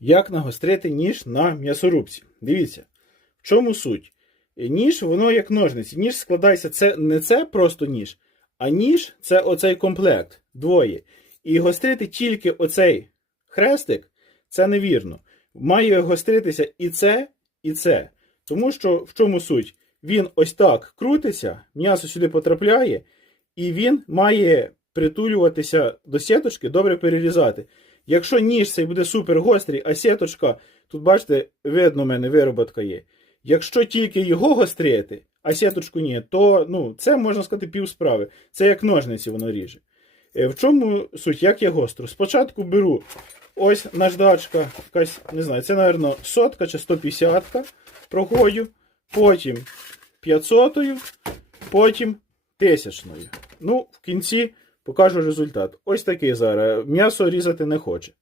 Як нагострити ніж на м'ясорубці? Дивіться, в чому суть? Ніж, воно як ножниці. Ніж складається, це не це просто ніж, а ніж це оцей комплект, двоє. І гострити тільки оцей хрестик це невірно. Має гостритися і це, і це. Тому що в чому суть? Він ось так крутиться, м'ясо сюди потрапляє, і він має притулюватися до сіточки, добре перерізати. Якщо ніж цей буде супер гострий, а сіточка, тут бачите, видно в мене вироботка є. Якщо тільки його гострити, а сіточку ні, то ну, це можна сказати пів справи. Це як ножниці воно ріже. Е, В чому суть? Як я гостру? Спочатку беру ось наждачка, якась, не знаю, це, мабуть, сотка чи 150 проходжу, потім 500, потім тисячною. Ну, в кінці покажу результат. Ось такий зараз. М'ясо різати не хоче.